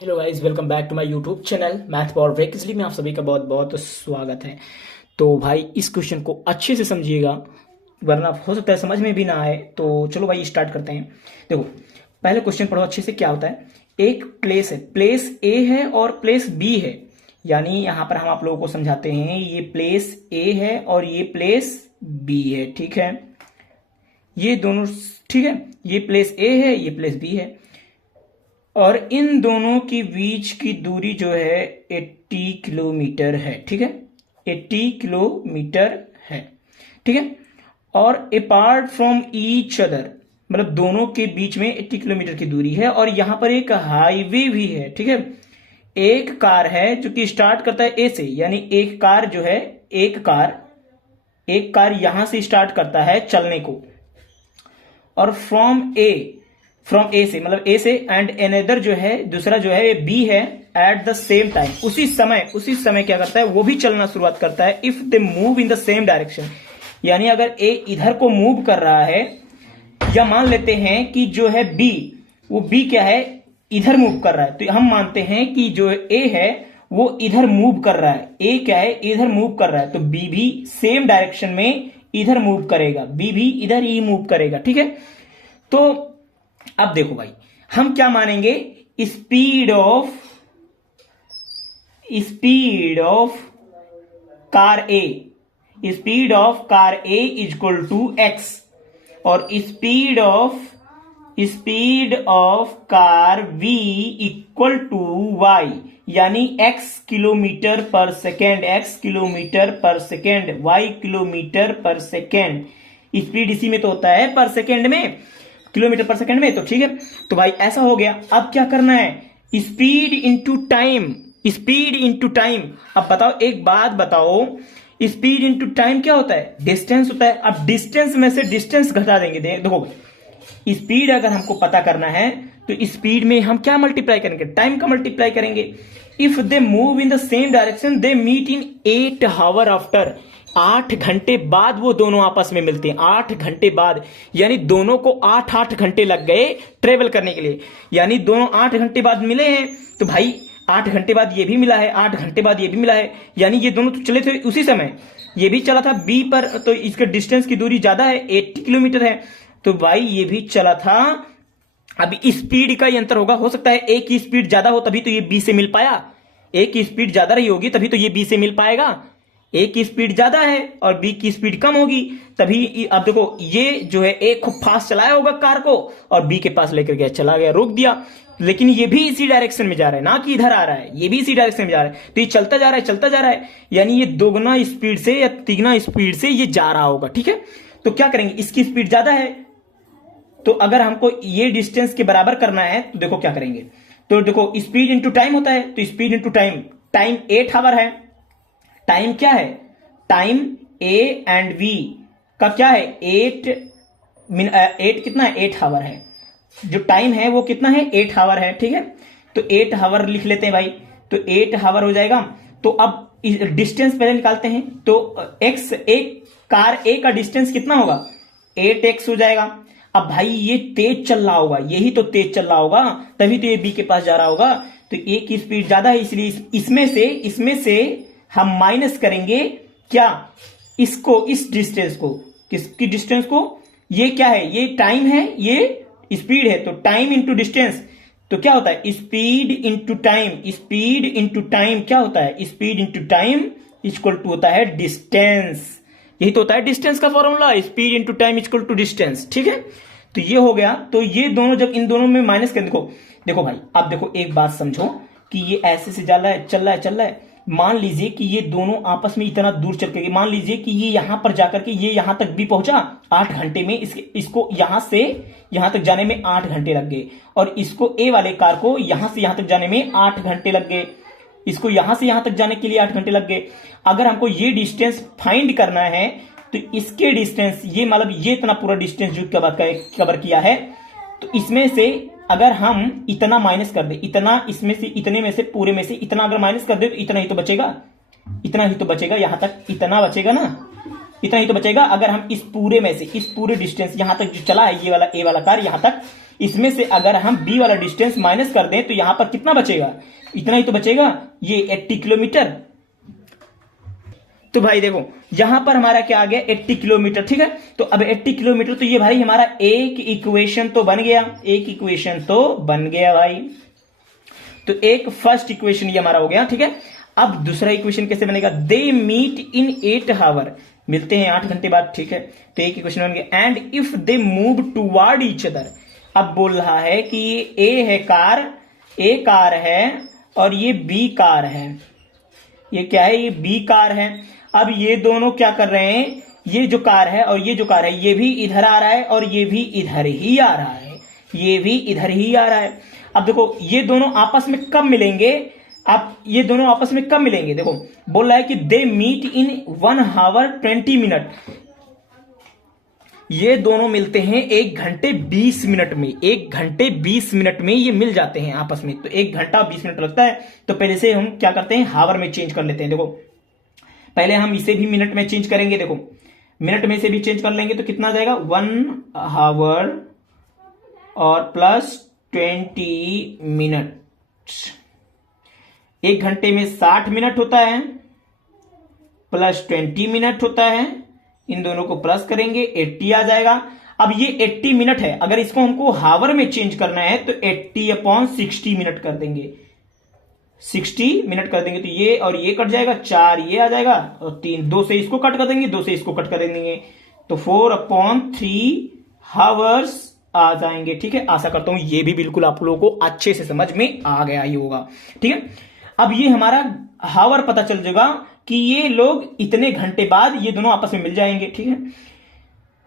Hello guys, welcome back to my YouTube channel math power break easily में आप सभी का बहुत बहुत स्वागत है। तो भाई इस क्वेश्चन को अच्छे से समझिएगा, वरना हो सकता है समझ में भी ना आए। तो चलो भाई स्टार्ट करते हैं। देखो, पहले क्वेश्चन पढ़ो अच्छे से। क्या होता है, एक प्लेस है, प्लेस ए है और प्लेस बी है। यानी यहाँ पर हम आप लोगों को समझाते हैं, ये प्लेस ए है और ये प्लेस बी है। ठीक है, ये दोनों ठीक है, ये प्लेस ए है, ये प्लेस बी है और इन दोनों के बीच की दूरी जो है 80 किलोमीटर है। ठीक है, 80 किलोमीटर है। ठीक है, और अपार्ट फ्रॉम ईच अदर, मतलब दोनों के बीच में 80 किलोमीटर की दूरी है और यहां पर एक हाईवे भी है। ठीक है, एक कार है जो कि स्टार्ट करता है ए से, यानी एक कार जो है, एक कार यहां से स्टार्ट करता है चलने को, और फ्रॉम ए से, मतलब ए से, एंड अनदर जो है, दूसरा जो है बी है, एट द सेम टाइम, उसी समय क्या करता है, वो भी चलना शुरुआत करता है। If they move in the same direction, यानी अगर ए इधर को मूव कर रहा है, या मान लेते हैं कि जो है बी, वो बी क्या है, इधर मूव कर रहा है, तो हम मानते हैं कि जो ए है वो इधर मूव कर रहा है। ए क्या है, इधर मूव कर रहा है, तो बी भी सेम डायरेक्शन में इधर मूव करेगा, बी भी इधर ही मूव करेगा। ठीक है, तो अब देखो भाई, हम क्या मानेंगे, speed of car A is equal to X, और speed of car B equal to Y, यानी एक्स किलोमीटर पर सेकेंड, वाई किलोमीटर पर सेकेंड। स्पीड इसी में तो होता है, पर सेकेंड में, किलोमीटर पर सेकंड में। तो ठीक है, तो भाई ऐसा हो गया। अब क्या करना है, स्पीड इंटू टाइम। अब बताओ, एक बात बताओ, स्पीड इंटू टाइम क्या होता है, डिस्टेंस होता है। अब डिस्टेंस में से डिस्टेंस घटा देंगे। देखो, स्पीड अगर हमको पता करना है तो स्पीड में हम क्या मल्टीप्लाई करेंगे, टाइम का मल्टीप्लाई करेंगे। If they move in the same direction they meet in 8 hour after, 8 घंटे बाद वो दोनों आपस में मिलते हैं। 8 घंटे बाद, यानी दोनों को 8 घंटे लग गए ट्रेवल करने के लिए, यानी दोनों 8 घंटे बाद मिले हैं। तो भाई 8 घंटे बाद ये भी मिला है, 8 घंटे बाद ये भी मिला है, यानी ये दोनों तो चले थे उसी समय। ये भी चला था बी पर, तो इसके डिस्टेंस की दूरी ज्यादा है, 80 किलोमीटर है। तो भाई ये भी चला था। अब स्पीड का ही अंतर होगा, हो सकता है ए की स्पीड ज्यादा हो तभी तो ये बी से मिल पाया, ए की स्पीड ज्यादा रही होगी तभी तो ये बी से मिल पाएगा। ए की स्पीड ज्यादा है और बी की स्पीड कम होगी तभी। अब देखो, ये जो है ए खूब फास्ट चलाया होगा कार को और बी के पास लेकर गया, चला गया, रोक दिया, लेकिन ये भी इसी डायरेक्शन में जा रहा है, ना कि इधर आ रहा है, ये भी इसी डायरेक्शन में जा रहा है। तो ये चलता जा रहा है, यानी ये दोगुना स्पीड से या तिगुना स्पीड से ये जा रहा होगा। ठीक है, तो क्या करेंगे, इसकी स्पीड ज्यादा है, तो अगर हमको ये डिस्टेंस के बराबर करना है तो देखो क्या करेंगे। तो देखो, स्पीड इंटू टाइम होता है, तो स्पीड इंटू टाइम, 8 आवर है। टाइम क्या है, टाइम ए एंड बी का क्या है, 8 कितना है, 8 आवर है। जो टाइम है वो कितना है, 8 आवर है। ठीक है, तो 8 आवर लिख लेते हैं भाई, तो 8 आवर हो जाएगा। तो अब डिस्टेंस पहले निकालते हैं, तो एक्स, एक कार ए का डिस्टेंस कितना होगा, 8x हो जाएगा। अब भाई ये तेज चल रहा होगा, यही तो तेज चल रहा होगा, तभी तो ये बी के पास जा रहा होगा। तो ए की स्पीड ज्यादा है, इसलिए इसमें से हम माइनस करेंगे क्या, इसको, इस डिस्टेंस को, किसकी डिस्टेंस को, ये क्या है, ये टाइम है, ये स्पीड है, तो टाइम इंटू डिस्टेंस, तो क्या होता है, स्पीड इंटू टाइम क्या होता है, speed into time equal to होता है डिस्टेंस। यही तो होता है डिस्टेंस का formula, speed into time equal to distance. ठीक है, तो ये हो गया। तो ये दोनों जब इन दोनों में माइनस कर, देखो भाई, अब देखो एक बात समझो कि ये ऐसे से चल रहा है। मान लीजिए कि ये दोनों आपस में इतना दूर चल के, मान लीजिए कि ये यहां पर जाकर के ये यहां तक भी पहुंचा 8 घंटे में, इसको यहां से यहां तक जाने में 8 घंटे लग गए, और इसको ए वाले कार को यहां से यहां तक जाने में 8 घंटे लग गए, इसको यहां से यहां तक जाने के लिए 8 घंटे लग गए। अगर हमको ये डिस्टेंस फाइंड करना है तो इसके डिस्टेंस, ये मतलब ये इतना पूरा डिस्टेंस जो कवर किया है, तो इसमें से अगर हम इतना माइनस कर दे, इतना इसमें से, इतने में से, पूरे में से इतना अगर माइनस कर दे तो इतना ही तो बचेगा, यहां तक इतना बचेगा ना, इतना ही तो बचेगा। अगर हम इस पूरे में से, इस पूरे डिस्टेंस यहां तक जो चला है, ये वाला ए वाला कार यहां तक, इसमें से अगर हम b वाला डिस्टेंस माइनस कर दें तो यहां पर कितना बचेगा, इतना ही तो बचेगा, ये 80 किलोमीटर। तो भाई देखो यहां पर हमारा क्या आ गया, 80 किलोमीटर, ठीक है। तो अब 80 किलोमीटर, तो ये भाई हमारा एक इक्वेशन तो बन गया, एक इक्वेशन तो बन गया भाई। तो एक फर्स्ट इक्वेशन ये हमारा हो गया, ठीक है। अब दूसरा इक्वेशन कैसे बनेगा, दे मीट इन 8 आवर, मिलते हैं 8 घंटे बाद, ठीक है। तो एक इक्वेशन बन गया, and if they move toward each other. अब बोल रहा है कि ये ए है कार, ए कार है और ये बी कार है, ये क्या है, ये बी कार है। अब ये दोनों क्या कर रहे हैं, ये जो कार है और ये जो कार है, ये भी इधर आ रहा है और ये भी इधर ही आ रहा है, ये भी इधर ही आ रहा है। अब देखो ये दोनों आपस में कब मिलेंगे, अब ये दोनों आपस में कब मिलेंगे, देखो बोल रहा है कि they meet in 1 hour 20 minute. ये दोनों मिलते हैं 1 घंटे 20 मिनट में, 1 घंटे 20 मिनट में ये मिल जाते हैं आपस में। तो 1 घंटा 20 मिनट लगता है, तो पहले से हम क्या करते हैं, हावर में चेंज कर लेते हैं। देखो पहले हम इसे भी मिनट में चेंज करेंगे, देखो मिनट में से भी चेंज कर लेंगे तो कितना आ जाएगा, 1 आवर और प्लस 20 मिनट। 1 घंटे में 60 मिनट होता है प्लस 20 मिनट होता है, इन दोनों को प्लस करेंगे 80 आ जाएगा। अब ये 80 मिनट है, अगर इसको हमको हावर में चेंज करना है तो 80/60 मिनट कर देंगे, 60 मिनट कर देंगे। तो ये और ये कट जाएगा, 4 ये आ जाएगा और 3, 2 से इसको कट कर देंगे, 2 से इसको कट कर देंगे, तो 4/3 हावर्स आ जाएंगे, ठीक है। आशा करता हूं ये भी बिल्कुल आप लोगों को अच्छे से समझ में आ गया ही होगा, ठीक है। अब ये हमारा हावर पता चल जाएगा कि ये लोग इतने घंटे बाद ये दोनों आपस में मिल जाएंगे, ठीक है।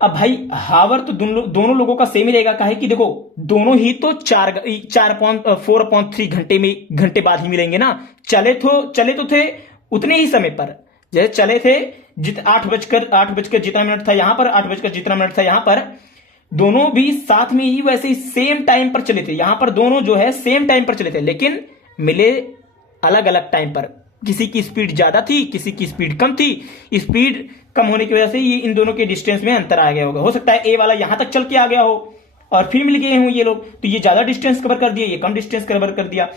अब भाई हावर तो दोनों लोगों का सेम ही रहेगा, काहे कि देखो दोनों ही तो 4/3 घंटे में, घंटे बाद ही मिलेंगे ना। चले तो थे उतने ही समय पर, जैसे चले थे 8 बजकर जितना मिनट था यहां पर, 8 बजकर जितना मिनट था यहां पर, दोनों भी साथ में ही वैसे ही सेम टाइम पर चले थे। यहां पर दोनों जो है सेम टाइम पर चले थे, लेकिन मिले अलग अलग टाइम पर। किसी की स्पीड ज्यादा थी, किसी की स्पीड कम थी। स्पीड कम होने की वजह से ये इन दोनों के डिस्टेंस में अंतर आ गया होगा। हो सकता है ए वाला यहां तक चल के आ गया हो और फिर मिल गए हों ये लोग, तो ये ज्यादा डिस्टेंस कवर कर दिया, ये कम डिस्टेंस कवर कर दिया।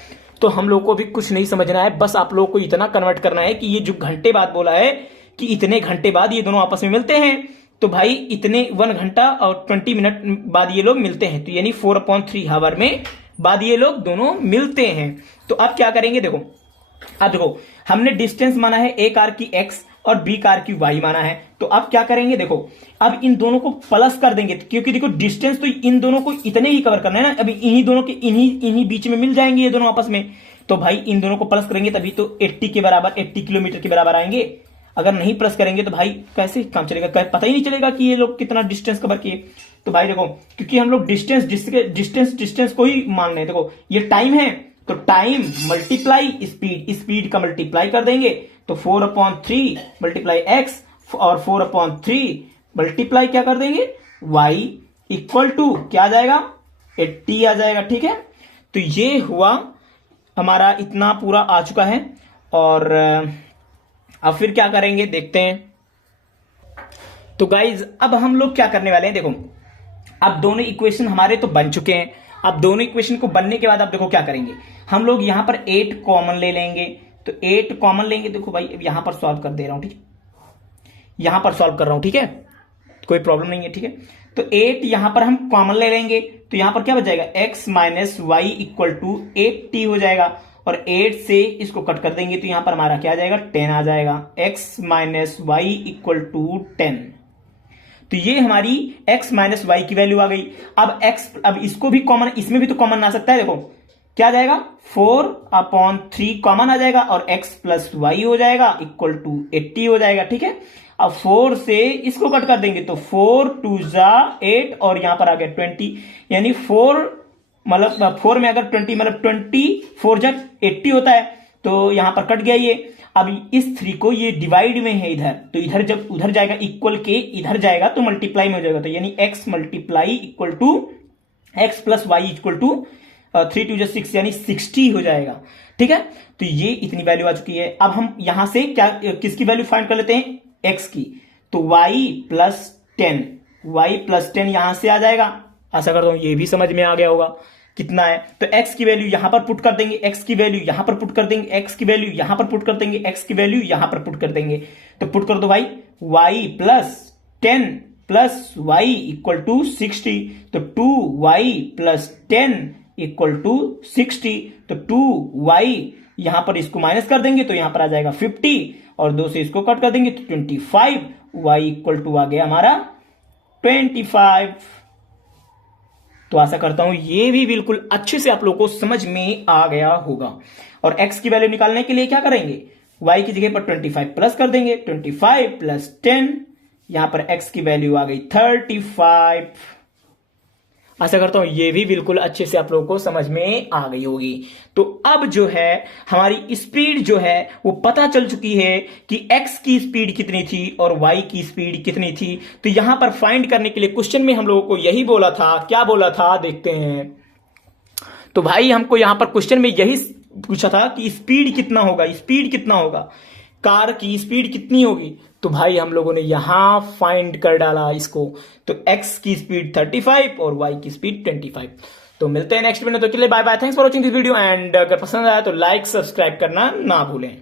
तो हम लोग को भी कुछ नहीं समझना है, बस आप लोग को इतना कन्वर्ट करना है कि ये जो घंटे बाद बोला है कि इतने घंटे बाद ये दोनों आपस में मिलते हैं, तो भाई इतने 1 घंटा और 20 मिनट बाद ये लोग मिलते हैं, तो यानी 4/3 हावर में बाद ये लोग दोनों मिलते हैं। तो अब क्या करेंगे, देखो अब देखो हमने डिस्टेंस माना है ए कार की x और बी कार की y माना है। तो अब क्या करेंगे, देखो अब इन दोनों को प्लस कर देंगे, क्योंकि देखो डिस्टेंस तो इन दोनों को इतने ही कवर करना है ना। अभी इन्हीं दोनों के इन्हीं बीच में मिल जाएंगे ये दोनों आपस में, तो भाई इन दोनों को प्लस करेंगे तभी तो 80 के बराबर, 80 किलोमीटर के बराबर आएंगे। अगर नहीं प्लस करेंगे तो भाई कैसे काम चलेगा, पता ही नहीं चलेगा कि ये लोग कितना डिस्टेंस कवर किए। तो भाई देखो क्योंकि हम लोग डिस्टेंस को ही मान रहे हैं, देखो ये टाइम है तो टाइम मल्टीप्लाई स्पीड, स्पीड का मल्टीप्लाई कर देंगे, तो 4/3 मल्टीप्लाई एक्स और 4/3 मल्टीप्लाई क्या कर देंगे y इक्वल टू क्या आ जाएगा, 80 आ जाएगा, ठीक है। तो ये हुआ हमारा, इतना पूरा आ चुका है। और अब फिर क्या करेंगे देखते हैं। तो गाइज अब हम लोग क्या करने वाले हैं, देखो अब दोनों इक्वेशन हमारे तो बन चुके हैं। अब दोनों इक्वेशन को बनने के बाद अब देखो क्या करेंगे, हम लोग यहां पर 8 कॉमन ले लेंगे। तो 8 कॉमन लेंगे, देखो भाई यहां पर सॉल्व कर दे रहा हूं, ठीक है, यहां पर सॉल्व कर रहा हूं, ठीक है, कोई प्रॉब्लम नहीं है, ठीक है। तो 8 यहां पर हम कॉमन ले लेंगे, तो यहां पर क्या बच जाएगा, x minus y equal to 8t हो जाएगा, और 8 से इसको कट कर देंगे तो यहां पर हमारा क्या आ जाएगा, 10 आ जाएगा। x minus y equal to 10, तो ये हमारी x माइनस वाई की वैल्यू आ गई। अब इसको भी कॉमन, इसमें भी तो कॉमन आ सकता है, देखो क्या आ जाएगा, 4/3 कॉमन आ जाएगा और x प्लस वाई हो जाएगा इक्वल टू 80 हो जाएगा, ठीक है। अब 4 से इसको कट कर देंगे तो 4 2 जा 8 और यहां पर आ गया 20, यानी 4 मतलब 4 में अगर 20 मतलब 24 जा 80 होता है, तो यहां पर कट गया ये। अब इस 3 को ये डिवाइड में है इधर, तो इधर जब उधर जाएगा इक्वल के इधर जाएगा तो मल्टीप्लाई में हो जाएगा, तो यानी x multiply equal to x plus y equal to 3 2 6 यानी 60 हो जाएगा, ठीक है। तो ये इतनी वैल्यू आ चुकी है। अब हम यहां से क्या किसकी वैल्यू फाइंड कर लेते हैं, x की, तो y प्लस 10 यहां से आ जाएगा, आशा करता हूं ये भी समझ में आ गया होगा कितना है। तो x की वैल्यू यहां पर पुट कर देंगे, x की वैल्यू यहां पर पुट कर देंगे, x की वैल्यू यहां पर पुट कर देंगे, x की वैल्यू यहां पर पुट कर देंगे। तो पुट कर दो भाई, y plus 10 plus y equal to 60। तो 2y प्लस 10 इक्वल टू 60। तो 2y यहां पर इसको माइनस कर देंगे तो यहां पर आ जाएगा 50 और 2 से इसको कट कर देंगे तो 25। y इक्वल टू आ गया हमारा 25। तो आशा करता हूं ये भी बिल्कुल अच्छे से आप लोगों को समझ में आ गया होगा। और x की वैल्यू निकालने के लिए क्या करेंगे, y की जगह पर 25 प्लस कर देंगे, 25 प्लस 10, यहां पर x की वैल्यू आ गई 35। आशा करता हूं ये भी बिल्कुल अच्छे से आप लोगों को समझ में आ गई होगी। तो अब जो है हमारी स्पीड जो है वो पता चल चुकी है कि x की स्पीड कितनी थी और y की स्पीड कितनी थी। तो यहां पर फाइंड करने के लिए क्वेश्चन में हम लोगों को यही बोला था, क्या बोला था देखते हैं। तो भाई हमको यहां पर क्वेश्चन में यही पूछा था कि स्पीड कितना होगा, स्पीड कितना होगा, कार की स्पीड कितनी होगी। तो भाई हम लोगों ने यहां फाइंड कर डाला इसको। तो x की स्पीड 35 और y की स्पीड 25। तो मिलते हैं नेक्स्ट वीडियो, तो चलिए bye bye, thanks for watching this video and अगर पसंद आया तो लाइक सब्सक्राइब करना ना भूलें।